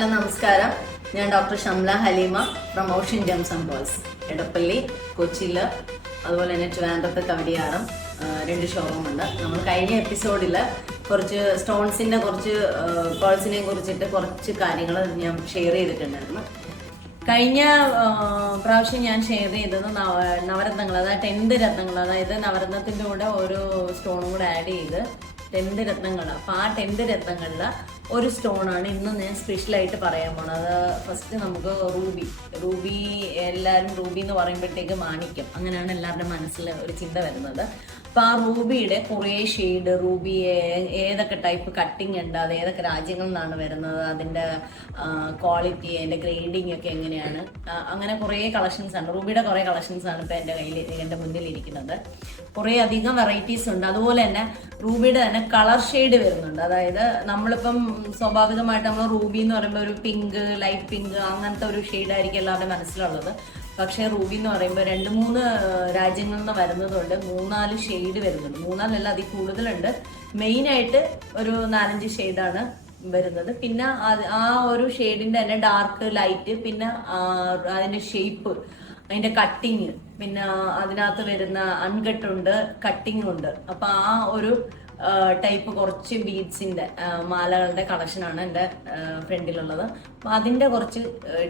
Hello നമസ്കാരം. ഞാൻ doctor Shamla Haleema from ocean Gems and pearls, Edappally, കൊച്ചിയിൽ, അതുപോലെ തന്നെ ട്രിവാൻഡ്രത്ത്, കവടിയാറും 2 ഷോറൂമുണ്ട്. നമ്മൾ കഴിഞ്ഞ എപ്പിസോഡിൽ കുറച്ച് സ്റ്റോൺസിൻ്റെ കുറച്ച് പേൾസിനെ കുറിച്ചിട്ട് കുറച്ച് കാര്യങ്ങൾ ഞാൻ ഷെയർ ചെയ്തിട്ടുണ്ടായിരുന്നു. കഴിഞ്ഞ പ്രാവശ്യം ഞാൻ ഷെയർ ചെയ്തത് നവരത്നങ്ങൾ, അതായത് 10 രത്നങ്ങൾ, അതായത് നവരത്നത്തിൻ്റെ കൂടെ ഓരോ സ്റ്റോണും കൂടെ ആഡ് ചെയ്ത് 10 രത്നങ്ങൾ. അപ്പോൾ ആ 10 രത്നങ്ങളിൽ ഒരു സ്റ്റോണാണ് ഇന്ന് ഞാൻ സ്പെഷ്യലായിട്ട് പറയാൻ പോണത്. അത് ഫസ്റ്റ് നമുക്ക് റൂബി എല്ലാവരും റൂബി എന്ന് പറയുമ്പോഴത്തേക്ക് മാണിക്യം, അങ്ങനെയാണ് എല്ലാവരുടെ മനസ്സിൽ ഒരു ചിന്ത വരുന്നത്. അപ്പോൾ ആ റൂബിയുടെ കുറേ ഷെയ്ഡ്, റൂബി ഏതൊക്കെ ടൈപ്പ് കട്ടിങ് ഉണ്ട്, അത് ഏതൊക്കെ രാജ്യങ്ങളിൽ നിന്നാണ് വരുന്നത്, അതിൻ്റെ ക്വാളിറ്റി, അതിൻ്റെ ഗ്രേഡിങ് ഒക്കെ എങ്ങനെയാണ്, അങ്ങനെ കുറേ കളക്ഷൻസ് ആണ്. റൂബിയുടെ കുറേ കളക്ഷൻസ് ആണ് ഇപ്പോൾ എൻ്റെ മുന്നിൽ ഇരിക്കുന്നത്. കുറേ അധികം വെറൈറ്റീസ് ഉണ്ട്. അതുപോലെ തന്നെ റൂബിയുടെ തന്നെ കളർ ഷെയ്ഡ് വരുന്നുണ്ട്. അതായത് നമ്മളിപ്പം സ്വാഭാവികമായിട്ട് നമ്മൾ റൂബി എന്ന് പറയുമ്പോൾ ഒരു പിങ്ക്, ലൈറ്റ് പിങ്ക്, അങ്ങനത്തെ ഒരു ഷെയ്ഡായിരിക്കും എല്ലാവരുടെ മനസ്സിലുള്ളത്. പക്ഷേ റൂബി എന്ന് പറയുമ്പോൾ 2-3 രാജ്യങ്ങളിൽ നിന്ന് വരുന്നതുകൊണ്ട് 3-4 ഷെയ്ഡ് വരുന്നുണ്ട്. 3-4 അതിൽ കൂടുതലുണ്ട്. മെയിനായിട്ട് ഒരു 4-5 ഷെയ്ഡാണ് വരുന്നത്. പിന്നെ ആ ഒരു ഷെയ്ഡിൻ്റെ തന്നെ ഡാർക്ക്, ലൈറ്റ്, പിന്നെ അതിൻ്റെ ഷേപ്പ്, അതിൻ്റെ കട്ടിങ്, പിന്നെ അതിനകത്ത് വരുന്ന അൺകട്ടുണ്ട്, കട്ടിങ് ഉണ്ട്. അപ്പം ആ ഒരു ടൈപ്പ് കുറച്ച് ബീഡ്സിൻ്റെ മാലകളുടെ കളക്ഷനാണ് എൻ്റെ ഫ്രണ്ടിലുള്ളത്. അപ്പം അതിൻ്റെ കുറച്ച്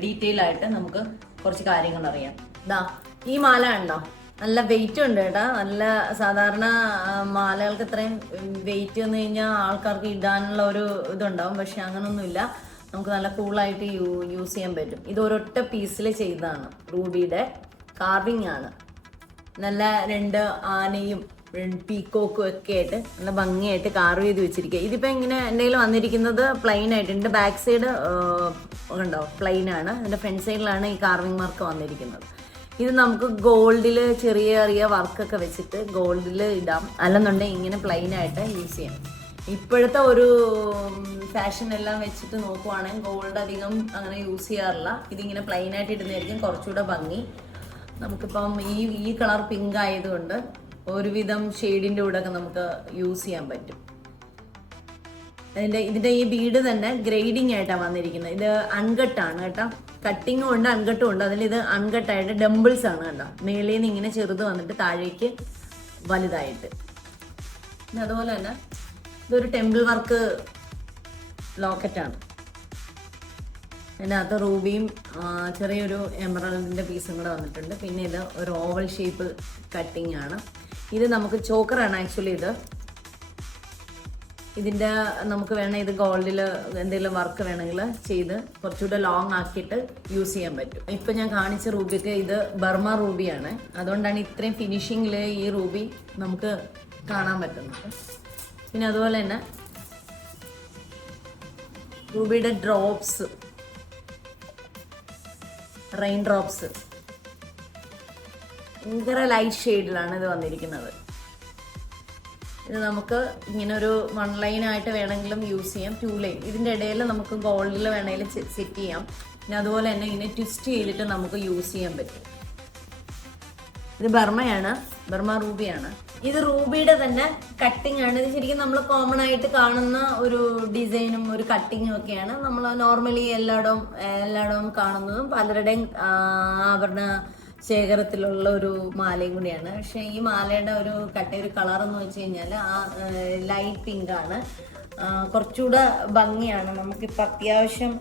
ഡീറ്റെയിൽ ആയിട്ട് നമുക്ക് കുറച്ച് കാര്യങ്ങൾ അറിയാം. ഈ മാല ഉണ്ടോ? നല്ല വെയിറ്റ് ഉണ്ട് കേട്ടോ. നല്ല സാധാരണ മാലകൾക്ക് ഇത്രയും വെയിറ്റ് വന്നു കഴിഞ്ഞാൽ ആൾക്കാർക്ക് ഇടാനുള്ള ഒരു ഇതുണ്ടാവും. പക്ഷെ അങ്ങനൊന്നുമില്ല, നമുക്ക് നല്ല കൂളായിട്ട് യൂസ് ചെയ്യാൻ പറ്റും. ഇത് ഒരൊറ്റ പീസിൽ ചെയ്തതാണ്. റൂബിയുടെ കാർവിങ് ആണ്. നല്ല 2 ആനയും 2 പീക്കോക്കും ഒക്കെ ആയിട്ട് നല്ല ഭംഗിയായിട്ട് കാർവ് ചെയ്ത് വെച്ചിരിക്കുക. ഇതിപ്പോൾ ഇങ്ങനെ എന്തെങ്കിലും വന്നിരിക്കുന്നത് പ്ലെയിൻ ആയിട്ട്. ഇതിൻ്റെ ബാക്ക് സൈഡ് ഉണ്ടോ, പ്ലെയിൻ ആണ്. ഇതിൻ്റെ ഫ്രണ്ട് സൈഡിലാണ് ഈ കാർവിങ് മാർക്ക് വന്നിരിക്കുന്നത്. ഇത് നമുക്ക് ഗോൾഡിൽ ചെറിയ ചെറിയ വർക്കൊക്കെ വെച്ചിട്ട് ഗോൾഡിൽ ഇടാം, അല്ലെന്നുണ്ടെങ്കിൽ ഇങ്ങനെ പ്ലെയിൻ ആയിട്ട് യൂസ് ചെയ്യാം. ഇപ്പോഴത്തെ ഒരു ഫാഷൻ എല്ലാം വെച്ചിട്ട് നോക്കുവാണെങ്കിൽ ഗോൾഡ് അധികം അങ്ങനെ യൂസ് ചെയ്യാറില്ല. ഇതിങ്ങനെ പ്ലെയിൻ ആയിട്ട് ഇടുന്നതായിരിക്കും കുറച്ചുകൂടെ ഭംഗി. നമുക്കിപ്പം ഈ കളർ പിങ്ക് ആയതുകൊണ്ട് ഒരുവിധം ഷെയ്ഡിൻ്റെ കൂടെ ഒക്കെ നമുക്ക് യൂസ് ചെയ്യാൻ പറ്റും. ഇതിൻ്റെ ഈ ബീഡ് തന്നെ ഗ്രേഡിങ് ആയിട്ടാണ് വന്നിരിക്കുന്നത്. ഇത് അൺകട്ടാണ് കേട്ടോ. കട്ടിങ്ങും ഉണ്ട്, അൺകട്ടും ഉണ്ട്. ഇത് അൺകട്ടായിട്ട് ഡംബിൾസ് ആണ് കേട്ടോ. മേളിൽ നിന്ന് ഇങ്ങനെ ചെറുത് വന്നിട്ട് താഴേക്ക് വലുതായിട്ട്. പിന്നെ അതുപോലെ തന്നെ ഇതൊരു ടെമ്പിൾ വർക്ക് ലോക്കറ്റാണ്. അതിനകത്ത് റൂബിയും ചെറിയൊരു എമറൽഡിൻ്റെ പീസും കൂടെ വന്നിട്ടുണ്ട്. പിന്നെ ഇത് ഒരു ഓവൽ ഷേപ്പ് കട്ടിങ് ആണ്. ഇത് നമുക്ക് ചോക്കറാണ് ആക്ച്വലി. ഇതിൻ്റെ നമുക്ക് വേണമെങ്കിൽ ഇത് ഗോൾഡിൽ എന്തെങ്കിലും വർക്ക് വേണമെങ്കിൽ ചെയ്ത് കുറച്ചുകൂടെ ലോങ് ആക്കിയിട്ട് യൂസ് ചെയ്യാൻ പറ്റും. ഇപ്പം ഞാൻ കാണിച്ച റൂബിക്ക് ഇത് ബർമ റൂബിയാണ്. അതുകൊണ്ടാണ് ഇത്രയും ഫിനിഷിങ്ങിൽ ഈ റൂബി നമുക്ക് കാണാൻ പറ്റുന്നത്. പിന്നെ അതുപോലെ തന്നെ റൂബിയുടെ ഡ്രോപ്സ്, റെയിൻ ഡ്രോപ്സ്, ഭയങ്കര ലൈറ്റ് ഷെയ്ഡിലാണ് ഇത് വന്നിരിക്കുന്നത്. ഇത് നമുക്ക് ഇങ്ങനെ ഒരു 1 ലൈനായിട്ട് വേണമെങ്കിലും യൂസ് ചെയ്യാം, 2 ലൈൻ. ഇതിൻ്റെ ഇടയിൽ നമുക്ക് ഗോൾഡിൽ വേണമെങ്കിലും സെറ്റ് ചെയ്യാം. പിന്നെ അതുപോലെ തന്നെ ഇങ്ങനെ ട്വിസ്റ്റ് ചെയ്തിട്ട് നമുക്ക് യൂസ് ചെയ്യാൻ പറ്റും. ഇത് ബർമയാണ്, ബർമ റൂബിയാണ്. ഇത് റൂബിയുടെ തന്നെ കട്ടിങ് ആണ്. ഇത് ശരിക്കും നമ്മൾ കോമൺ ആയിട്ട് കാണുന്ന ഒരു ഡിസൈനും ഒരു കട്ടിങ്ങും ഒക്കെയാണ്. നമ്മൾ നോർമലി എല്ലായിടവും കാണുന്നതും പലരുടെയും ആഭരണ ശേഖരത്തിലുള്ള ഒരു മാലയും കൂടിയാണ്. പക്ഷേ ഈ മാലയുടെ ഒരു കളർ എന്ന് വെച്ച് കഴിഞ്ഞാൽ ലൈറ്റ് പിങ്ക് ആണ്. കുറച്ചുകൂടെ ഭംഗിയാണ്. നമുക്കിപ്പോൾ അത്യാവശ്യം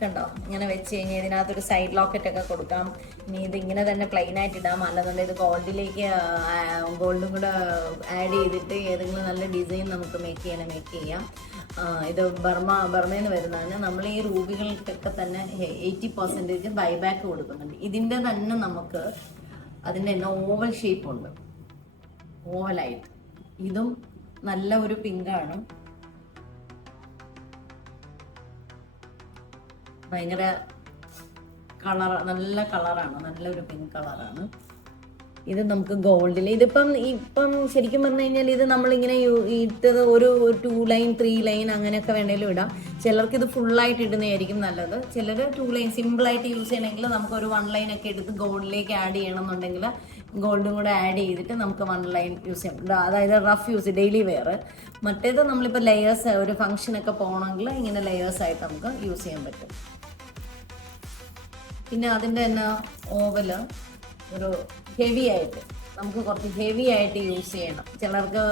കണ്ടോ, ഇങ്ങനെ വെച്ച് കഴിഞ്ഞാൽ ഇതിനകത്തൊരു സൈഡ് ലോക്കറ്റ് ഒക്കെ കൊടുക്കാം. ഇനി ഇത് ഇങ്ങനെ തന്നെ പ്ലെയിൻ ആയിട്ട് ഇടാം, അല്ലെന്നുണ്ടെങ്കിൽ ഇത് ഗോൾഡും കൂടെ ആഡ് ചെയ്തിട്ട് ഏതെങ്കിലും നല്ല ഡിസൈൻ നമുക്ക് മേക്ക് ചെയ്യാം. ഇത് ബർമയിൽ നിന്ന് വരുന്നതാണ്. നമ്മൾ ഈ റൂബികൾക്കൊക്കെ തന്നെ 80% ബൈബാക്ക് കൊടുക്കുന്നുണ്ട്. ഇതിൻ്റെ തന്നെ നമുക്ക് അതിൻ്റെ തന്നെ ഓവൽ ഷേപ്പുണ്ട്, ഓവലായിട്ട്. ഇതും നല്ല ഒരു പിങ്കാണ്, ഭയങ്കര നല്ല കളറാണ്, നല്ലൊരു പിങ്ക് കളറാണ്. ഇത് നമുക്ക് ഗോൾഡിൽ ഇപ്പം ശരിക്കും പറഞ്ഞു കഴിഞ്ഞാൽ ഇത് നമ്മളിങ്ങനെ ഇട്ടത് ഒരു 2 ലൈൻ 3 ലൈൻ അങ്ങനെയൊക്കെ വേണേലും ഇടാം. ചിലർക്ക് ഇത് ഫുള്ളായിട്ട് ഇടുന്നതായിരിക്കും നല്ലത്. ചിലർ 2 ലൈൻ സിമ്പിളായിട്ട് യൂസ് ചെയ്യണമെങ്കിൽ നമുക്കൊരു 1 ലൈൻ ഒക്കെ എടുത്ത് ഗോൾഡിലേക്ക് ആഡ് ചെയ്യണമെന്നുണ്ടെങ്കിൽ ഗോൾഡും കൂടെ ആഡ് ചെയ്തിട്ട് നമുക്ക് 1 ലൈൻ യൂസ് ചെയ്യാം. അതായത് റഫ് യൂസ് ഡെയിലി വെയർ. മറ്റേത് നമ്മളിപ്പോൾ ലെയേഴ്സ് ഒരു ഫംഗ്ഷനൊക്കെ പോകണമെങ്കിൽ ഇങ്ങനെ ലെയേഴ്സ് ആയിട്ട് നമുക്ക് യൂസ് ചെയ്യാൻ പറ്റും. പിന്നെ അതിൻ്റെ തന്നെ ഓവല് ഒരു ഹെവി ആയിട്ട് നമുക്ക് കുറച്ച് ഹെവി ആയിട്ട് യൂസ് ചെയ്യണം. ചിലർക്ക്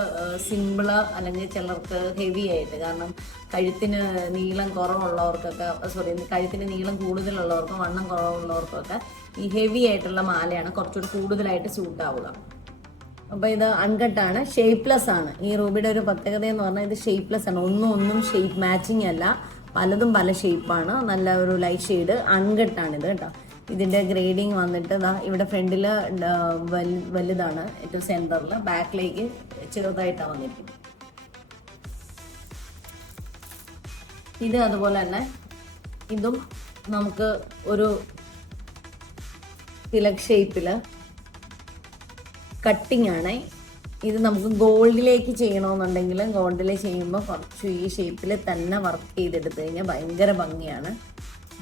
സിമ്പിള് അല്ലെങ്കിൽ ചിലർക്ക് ഹെവി ആയിട്ട്. കാരണം കഴുത്തിന് നീളം കുറവുള്ളവർക്കൊക്കെ കഴുത്തിന് നീളം കൂടുതലുള്ളവർക്കും വണ്ണം കുറവുള്ളവർക്കൊക്കെ ഈ ഹെവി ആയിട്ടുള്ള മാലയാണ് കുറച്ചുകൂടി കൂടുതലായിട്ട് സൂട്ട് ആവുക. അപ്പോൾ ഇത് അൺകട്ടാണ്, ഷേപ്പ്ലെസ് ആണ്. ഈ റൂബിയുടെ ഒരു പ്രത്യേകത എന്ന് പറഞ്ഞാൽ ഇത് ഷേപ്പ്ലെസ് ആണ്. ഒന്നും ഷേപ്പ് മാച്ചിങ് അല്ല, പലതും പല ഷേപ്പാണ്. നല്ല ഒരു ലൈറ്റ് ഷെയ്ഡ് അൺകട്ടാണിത് കേട്ടോ. ഇതിൻ്റെ ഗ്രേഡിങ് വന്നിട്ട് ഇവിടെ ഫ്രണ്ടിൽ വലുതാണ്, ഏറ്റവും സെൻറ്ററിൽ, ബാക്കിലേക്ക് ചെറുതായിട്ടാണ് വന്നിരിക്കുന്നത്. ഇത് അതുപോലെ തന്നെ ഇതും നമുക്ക് ഒരു തിലക് ഷേപ്പിൽ കട്ടിങ് ആണ്. ഇത് നമുക്ക് ഗോൾഡിലേക്ക് ചെയ്യണമെന്നുണ്ടെങ്കിൽ ഗോൾഡിൽ ചെയ്യുമ്പോൾ കുറച്ച് ഈ ഷേപ്പിൽ തന്നെ വർക്ക് ചെയ്തെടുത്തു കഴിഞ്ഞാൽ ഭയങ്കര ഭംഗിയാണ്.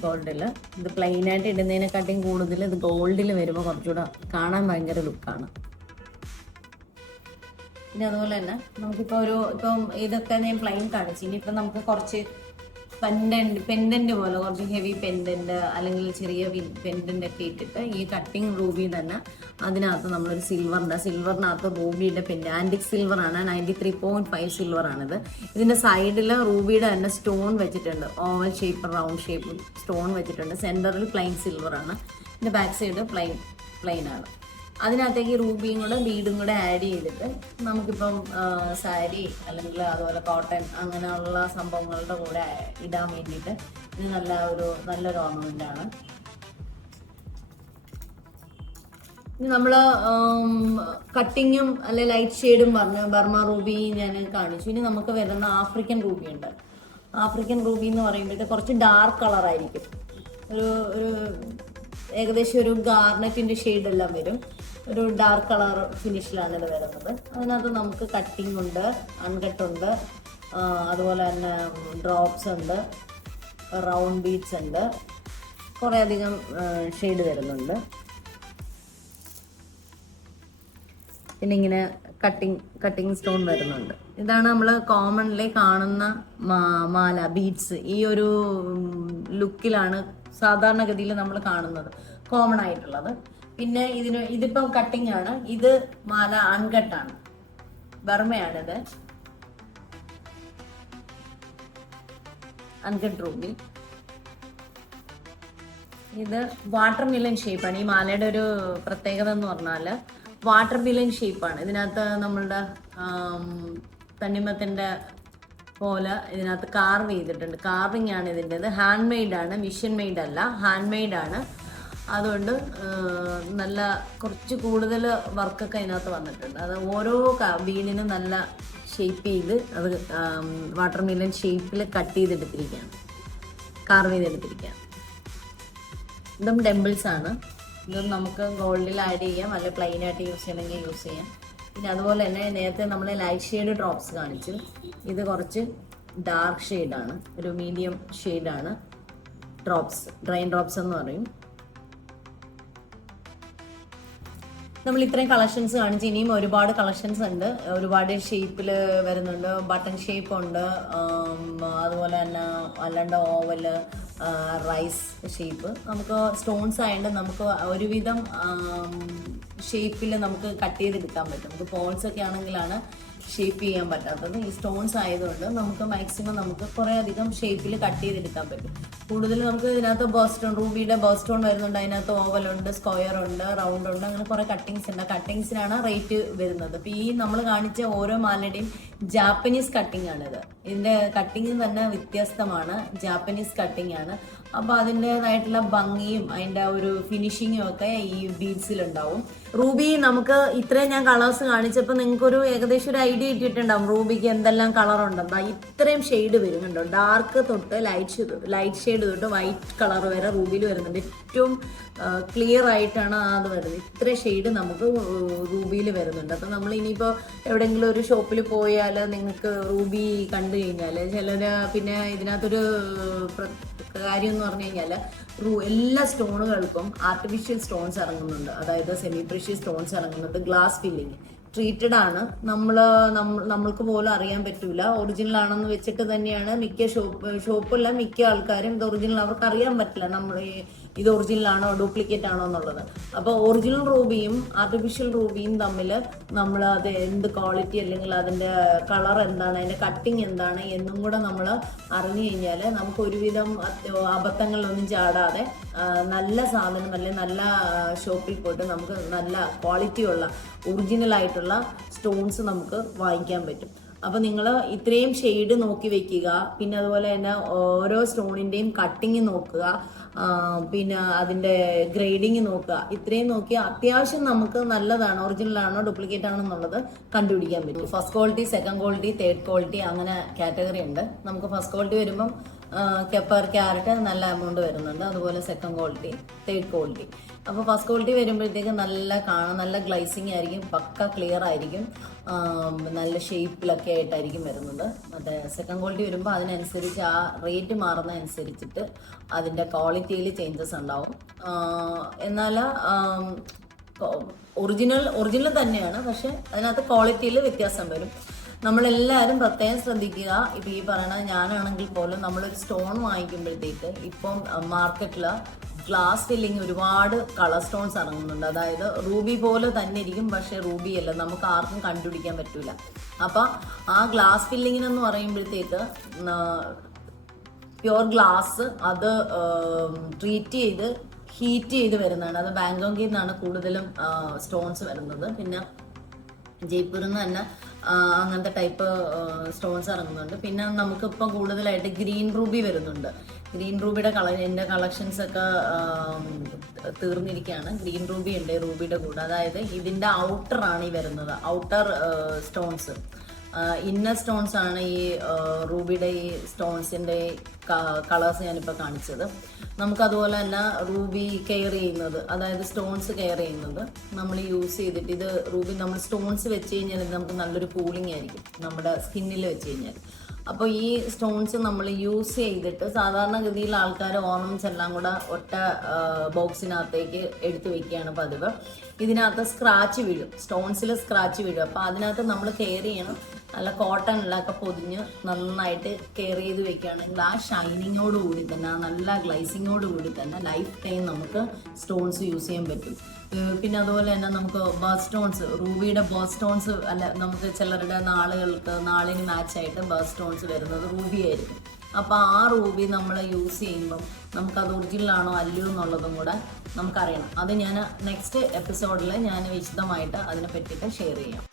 ഗോൾഡിൽ ഇത് പ്ലെയിനായിട്ട് ഇടുന്നതിനെക്കാട്ടിയും കൂടുതൽ ഇത് ഗോൾഡിൽ വരുമ്പോൾ കുറച്ചുകൂടെ കാണാൻ ഭയങ്കര ലുക്കാണ്. പിന്നെ അതുപോലെ തന്നെ നമുക്കിപ്പോൾ ഇപ്പം ഇതൊക്കെ ഞാൻ പ്ലെയിൻ കാണിച്ചു. ഇനിയിപ്പം നമുക്ക് കുറച്ച് പെൻഡന്റ് പോലെ കുറച്ച് ഹെവി പെൻഡന്റ് അല്ലെങ്കിൽ ചെറിയ പെൻഡന്റ് ഒക്കെ ഇട്ടിട്ട് ഈ കട്ടിങ് റൂബി തന്നെ അതിനകത്ത് നമ്മളൊരു സിൽവറിനകത്ത് റൂബിയുടെ ആൻറ്റിക് സിൽവറാണ്, 93.5 സിൽവറാണിത്. ഇതിൻ്റെ സൈഡിൽ റൂബിയുടെ തന്നെ സ്റ്റോൺ വെച്ചിട്ടുണ്ട്, oval shape round shape stone വെച്ചിട്ടുണ്ട്. സെൻറ്ററിൽ പ്ലെയിൻ സിൽവറാണ്. ഇതിൻ്റെ ബാക്ക് സൈഡ് പ്ലെയിൻ ആണ്. അതിനകത്തേക്ക് റൂബിയും കൂടെ ബീഡും കൂടെ ആഡ് ചെയ്തിട്ട് നമുക്കിപ്പം സാരി അല്ലെങ്കിൽ അതുപോലെ കോട്ടൺ അങ്ങനെയുള്ള സംഭവങ്ങളുടെ കൂടെ ഇടാൻ വേണ്ടിയിട്ട് ഇത് നല്ലൊരു ഓർണമെൻ്റാണ്. ഇനി നമ്മൾ കട്ടിങ്ങും അല്ലെ ലൈറ്റ് ഷെയ്ഡും പറഞ്ഞു, ബർമ റൂബി ഞാൻ കാണിച്ചു. ഇനി നമുക്ക് വരുന്ന ആഫ്രിക്കൻ റൂബി ഉണ്ട്. ആഫ്രിക്കൻ റൂബി എന്ന് പറയുമ്പോഴത്തെ കുറച്ച് ഡാർക്ക് കളറായിരിക്കും. ഒരു ഏകദേശം ഒരു ഗാർണറ്റിൻ്റെ ഷെയ്ഡെല്ലാം വരും. ഒരു ഡാർക്ക് കളർ ഫിനിഷിലാണ് ഇത് വരുന്നത്. അതിനകത്ത് നമുക്ക് കട്ടിങ് ഉണ്ട്, അൺകട്ടുണ്ട്, അതുപോലെ തന്നെ ഡ്രോപ്സ് ഉണ്ട്, റൗണ്ട് ബീഡ്സ് ഉണ്ട്, കുറേ അധികം ഷെയ്ഡ് വരുന്നുണ്ട്. പിന്നെ ഇങ്ങനെ കട്ടിങ് സ്റ്റോൺ വരുന്നുണ്ട്. ഇതാണ് നമ്മൾ കോമൺലി കാണുന്ന മാല ബീഡ്സ്. ഈ ഒരു ലുക്കിലാണ് സാധാരണഗതിയിൽ നമ്മൾ കാണുന്നത്, കോമൺ ആയിട്ടുള്ളത്. പിന്നെ ഇതിപ്പം കട്ടിങ് ആണ്. ഇത് മാല അൺകട്ടാണ്, ബർമയാണിത്, അൺകട്ട് റൂബി. ഇത് വാട്ടർ മിലൻ ഷേപ്പാണ്. ഈ മാലയുടെ ഒരു പ്രത്യേകത എന്ന് പറഞ്ഞാൽ വാട്ടർ മിലൻ ഷേപ്പാണ്. ഇതിനകത്ത് നമ്മളുടെ തണ്ണിമത്തിൻ്റെ പോലെ ഇതിനകത്ത് കാർവ് ചെയ്തിട്ടുണ്ട്. കാർവിങ് ആണ് ഇതിൻ്റെത്. ഹാൻഡ് മെയ്ഡാണ്, മിഷൻ മെയ്ഡ് അല്ല, ഹാൻഡ് മെയ്ഡാണ്. അതുകൊണ്ട് നല്ല കുറച്ച് കൂടുതൽ വർക്കൊക്കെ അതിനകത്ത് വന്നിട്ടുണ്ട്. അത് ഓരോ ബീഡിനും നല്ല ഷേപ്പ് ചെയ്ത് അത് വാട്ടർ മിലൻ ഷേപ്പിൽ കട്ട് ചെയ്തെടുത്തിരിക്കുകയാണ്, കാർവ് ചെയ്തെടുത്തിരിക്കുകയാണ്. ഇതും ഡെമ്പിൾസ് ആണ്. ഇതും നമുക്ക് ഗോൾഡിൽ ആഡ് ചെയ്യാം, അല്ലെങ്കിൽ പ്ലെയിനായിട്ട് യൂസ് ചെയ്യണമെങ്കിൽ യൂസ് ചെയ്യാം. പിന്നെ അതുപോലെ തന്നെ നേരത്തെ നമ്മൾ ലൈറ്റ് ഷെയ്ഡ് ഡ്രോപ്സ് കാണിച്ചു. ഇത് കുറച്ച് ഡാർക്ക് ഷെയ്ഡാണ്, ഒരു മീഡിയം ഷെയ്ഡാണ് ഡ്രോപ്സ്, ഡ്രൈൻ ഡ്രോപ്സ് എന്ന് പറയും. നമ്മൾ ഇത്രയും കളക്ഷൻസ് കാണിച്ച് ഇനിയും ഒരുപാട് കളക്ഷൻസ് ഉണ്ട്. ഒരുപാട് ഷേപ്പിൽ വരുന്നുണ്ട്. ബട്ടൺ ഷേപ്പ് ഉണ്ട്, അതുപോലെ തന്നെ അല്ലാണ്ട് ഓവല്, റൈസ് ഷേപ്പ്. നമുക്ക് സ്റ്റോൺസ് ആയതുകൊണ്ട് നമുക്ക് ഒരുവിധം ഷേപ്പിൽ നമുക്ക് കട്ട് ചെയ്തെടുക്കാൻ പറ്റും. നമുക്ക് പോൾസ് ഒക്കെ ആണെങ്കിലാണ് ഷേപ്പ് ചെയ്യാൻ പറ്റാത്തത്. ഈ സ്റ്റോൺസ് ആയതുകൊണ്ട് നമുക്ക് മാക്സിമം നമുക്ക് കുറേ അധികം ഷേപ്പിൽ കട്ട് ചെയ്തെടുക്കാൻ പറ്റും. കൂടുതൽ നമുക്ക് ഇതിനകത്ത് ബോസ്റ്റോൺ, റൂബിയുടെ ബോസ്റ്റോൺ വരുന്നുണ്ട്. അതിനകത്ത് ഓവലുണ്ട്, സ്ക്വയർ ഉണ്ട്, റൗണ്ട് ഉണ്ട്, അങ്ങനെ കുറേ കട്ടിങ്സ് ഉണ്ട്. കട്ടിങ്സിനാണ് റേറ്റ് വരുന്നത്. അപ്പോൾ ഈ നമ്മൾ കാണിച്ച ഓരോ മാലയുടെയും ജാപ്പനീസ് കട്ടിംഗ് ആണിത്. ഇതിൻ്റെ കട്ടിങ് തന്നെ വ്യത്യസ്തമാണ്, ജാപ്പനീസ് കട്ടിംഗ് ആണ്. അപ്പോൾ അതിൻ്റെതായിട്ടുള്ള ഭംഗിയും അതിൻ്റെ ഒരു ഫിനിഷിങ്ങും ഒക്കെ ഈ ബീഡ്സിലുണ്ടാവും. റൂബി നമുക്ക് ഇത്രയും ഞാൻ കളേഴ്സ് കാണിച്ചപ്പോൾ നിങ്ങൾക്കൊരു ഏകദേശം ഒരു ഐഡിയ ഇട്ടിട്ടുണ്ടാവും റൂബിക്ക് എന്തെല്ലാം കളറുണ്ടെന്ന്. ഇത്രയും ഷെയ്ഡ് വരുന്നുണ്ടോ, ഡാർക്ക് തൊട്ട് ലൈറ്റ് ഷെയ്ഡ് തൊട്ട് വൈറ്റ് കളർ വരെ റൂബിയിൽ വരുന്നുണ്ട്. ഏറ്റവും ക്ലിയർ ആയിട്ടാണ് അത് വരുന്നത്. ഇത്ര ഷെയ്ഡ് നമുക്ക് റൂബിയിൽ വരുന്നുണ്ട്. അപ്പം നമ്മൾ ഇനിയിപ്പോൾ എവിടെയെങ്കിലും ഒരു ഷോപ്പിൽ പോയാൽ നിങ്ങൾക്ക് റൂബി കണ്ടു കഴിഞ്ഞാൽ ചിലർ പിന്നെ ഇതിനകത്തൊരു കാര്യം എന്ന് പറഞ്ഞു കഴിഞ്ഞാൽ എല്ലാ സ്റ്റോണുകൾക്കും ആർട്ടിഫിഷ്യൽ സ്റ്റോൺസ് ഇറങ്ങുന്നുണ്ട്. അതായത് സെമി പ്രഷ്യസ് സ്റ്റോൺസ് ഇറങ്ങുന്നുണ്ട്. ഗ്ലാസ് ഫില്ലിങ് ട്രീറ്റഡ് ആണ്. നമ്മൾക്ക് പോലും അറിയാൻ പറ്റൂല ഒറിജിനൽ ആണെന്ന് വെച്ചിട്ട് തന്നെയാണ് മിക്ക ഷോപ്പുള്ള മിക്ക ആൾക്കാരും ഇത് ഒറിജിനൽ, അവർക്ക് അറിയാൻ പറ്റില്ല നമ്മൾ ഇത് ഒറിജിനൽ ആണോ ഡ്യൂപ്ലിക്കേറ്റ് ആണോ എന്നുള്ളത്. അപ്പോൾ ഒറിജിനൽ റൂബിയും ആർട്ടിഫിഷ്യൽ റൂബിയും തമ്മിൽ നമ്മൾ അത് എന്ത് ക്വാളിറ്റി അല്ലെങ്കിൽ അതിൻ്റെ കളർ എന്താണ്, അതിൻ്റെ കട്ടിങ് എന്താണ് എന്നും കൂടെ നമ്മൾ അറിഞ്ഞു കഴിഞ്ഞാൽ നമുക്ക് ഒരുവിധം അബദ്ധങ്ങളിലൊന്നും ചാടാതെ നല്ല സാധനം അല്ലെങ്കിൽ നല്ല ഷോപ്പിൽ പോയിട്ട് നമുക്ക് നല്ല ക്വാളിറ്റിയുള്ള ഒറിജിനൽ സ്റ്റോൺസ് നമുക്ക് വാങ്ങിക്കാൻ പറ്റും. അപ്പോൾ നിങ്ങൾ ഇത്രയും ഷെയ്ഡ് നോക്കി വെക്കുക. പിന്നെ അതുപോലെ തന്നെ ഓരോ സ്റ്റോണിൻ്റെയും കട്ടിങ് നോക്കുക, പിന്നെ അതിൻ്റെ ഗ്രേഡിങ് നോക്കുക. ഇത്രയും നോക്കി അത്യാവശ്യം നമുക്ക് നല്ലതാണ് ഒറിജിനൽ ആണോ ഡ്യൂപ്ലിക്കേറ്റ് ആണോ എന്നുള്ളത് കണ്ടുപിടിക്കാൻ പറ്റും. First quality, second quality, third quality അങ്ങനെ കാറ്റഗറി ഉണ്ട്. നമുക്ക് ഫസ്റ്റ് ക്വാളിറ്റി വരുമ്പം പെർ ക്യാരറ്റ് നല്ല എമൗണ്ട് വരുന്നുണ്ട്. അതുപോലെ സെക്കൻഡ് ക്വാളിറ്റി, തേർഡ് ക്വാളിറ്റി. അപ്പോൾ ഫസ്റ്റ് ക്വാളിറ്റി വരുമ്പോഴത്തേക്ക് നല്ല കാണാൻ നല്ല ഗ്ലൈസിങ് ആയിരിക്കും, പക്ക ക്ലിയർ ആയിരിക്കും, നല്ല ഷേപ്പിലൊക്കെ ആയിട്ടായിരിക്കും വരുന്നത്. മറ്റേ സെക്കൻഡ് ക്വാളിറ്റി വരുമ്പോൾ അതിനനുസരിച്ച് ആ റേറ്റ് മാറുന്നതനുസരിച്ചിട്ട് അതിൻ്റെ ക്വാളിറ്റിയിൽ ചേഞ്ചസ് ഉണ്ടാവും. എന്നാൽ ഒറിജിനൽ തന്നെയാണ്, പക്ഷെ അതിനകത്ത് ക്വാളിറ്റിയിൽ വ്യത്യാസം വരും. നമ്മളെല്ലാവരും പ്രത്യേകം ശ്രദ്ധിക്കുക. ഇപ്പം ഈ പറയണ ഞാനാണെങ്കിൽ പോലും നമ്മളൊരു സ്റ്റോൺ വാങ്ങിക്കുമ്പോഴത്തേക്ക് ഇപ്പം മാർക്കറ്റിൽ ഗ്ലാസ് ഫില്ലിങ് ഒരുപാട് കളർ സ്റ്റോൺസ് ഇറങ്ങുന്നുണ്ട്. അതായത് റൂബി പോലെ തന്നെ ഇരിക്കും, പക്ഷേ റൂബി അല്ല, നമുക്ക് ആർക്കും കണ്ടുപിടിക്കാൻ പറ്റില്ല. അപ്പം ആ ഗ്ലാസ് ഫില്ലിങ്ങിനെന്ന് പറയുമ്പോഴത്തേക്ക് പ്യുവർ ഗ്ലാസ് അത് ട്രീറ്റ് ചെയ്ത് ഹീറ്റ് ചെയ്ത് വരുന്നതാണ്. അത് ബാങ്കോക്കിൽ നിന്നാണ് കൂടുതലും സ്റ്റോൺസ് വരുന്നത്. പിന്നെ ജയ്പൂരിൽ നിന്ന് തന്നെ അങ്ങനത്തെ ടൈപ്പ് സ്റ്റോൺസ് ഇറങ്ങുന്നുണ്ട്. പിന്നെ നമുക്കിപ്പം കൂടുതലായിട്ട് ഗ്രീൻ റൂബി വരുന്നുണ്ട്. ഗ്രീൻ റൂബിയുടെ എൻ്റെ കളക്ഷൻസ് ഒക്കെ തീർന്നിരിക്കുകയാണ്. ഗ്രീൻ റൂബി ഉണ്ട് റൂബിയുടെ കൂടെ. അതായത് ഇതിൻ്റെ ഔട്ടറാണ് ഈ വരുന്നത്, ഔട്ടർ സ്റ്റോൺസ്. ഇന്നർ സ്റ്റോൺസ് ആണ് ഈ റൂബിയുടെ ഈ സ്റ്റോൺസിൻ്റെ കളേഴ്സ് ഞാനിപ്പോൾ കാണിച്ചത്. നമുക്കതുപോലെ തന്നെ റൂബി കെയർ ചെയ്യുന്നത്, അതായത് സ്റ്റോൺസ് കെയർ ചെയ്യുന്നത് നമ്മൾ യൂസ് ചെയ്തിട്ട്, ഇത് റൂബി നമ്മൾ സ്റ്റോൺസ് വെച്ച് കഴിഞ്ഞാൽ നമുക്ക് നല്ലൊരു കൂളിംഗ് ആയിരിക്കും നമ്മുടെ സ്കിന്നിൽ വെച്ച് കഴിഞ്ഞാൽ. അപ്പോൾ ഈ സ്റ്റോൺസ് നമ്മൾ യൂസ് ചെയ്തിട്ട് സാധാരണഗതിയിൽ ആൾക്കാർ ഓർണമെന്റ്സ് എല്ലാം കൂടെ ഒറ്റ ബോക്സിനകത്തേക്ക് എടുത്തു വെക്കുകയാണ് പതിവ്. ഇതിനകത്ത് സ്ക്രാച്ച് വീഴും, സ്റ്റോൺസിൽ സ്ക്രാച്ച് വീഴും. അപ്പോൾ അതിനകത്ത് നമ്മൾ കെയർ ചെയ്യണം. നല്ല കോട്ടണിലൊക്കെ പൊതിഞ്ഞ് നന്നായിട്ട് കെയർ ചെയ്ത് വെക്കുകയാണെങ്കിൽ ആ ഷൈനിങ്ങോട് കൂടി തന്നെ, ആ നല്ല ഗ്ലൈസിങ്ങോട് കൂടി തന്നെ ലൈഫ് ടൈം നമുക്ക് സ്റ്റോൺസ് യൂസ് ചെയ്യാൻ പറ്റും. പിന്നെ അതുപോലെ തന്നെ നമുക്ക് ബേർത്ത് സ്റ്റോൺസ്, റൂബിയുടെ ബേർത്ത് സ്റ്റോൺസ് അല്ല, നമുക്ക് ചിലരുടെ നാളിന് മാച്ചായിട്ട് ബേർത്ത് സ്റ്റോൺസ് വരുന്നത് റൂബി ആയിരിക്കും. അപ്പോൾ ആ റൂബി നമ്മൾ യൂസ് ചെയ്യുമ്പം നമുക്കത് ഒറിജിനലാണോ അല്ലയോ എന്നുള്ളതും കൂടെ നമുക്കറിയണം. അത് ഞാൻ നെക്സ്റ്റ് എപ്പിസോഡിൽ ഞാൻ വിശദമായിട്ട് അതിനെ പറ്റിയിട്ട് ഷെയർ ചെയ്യാം.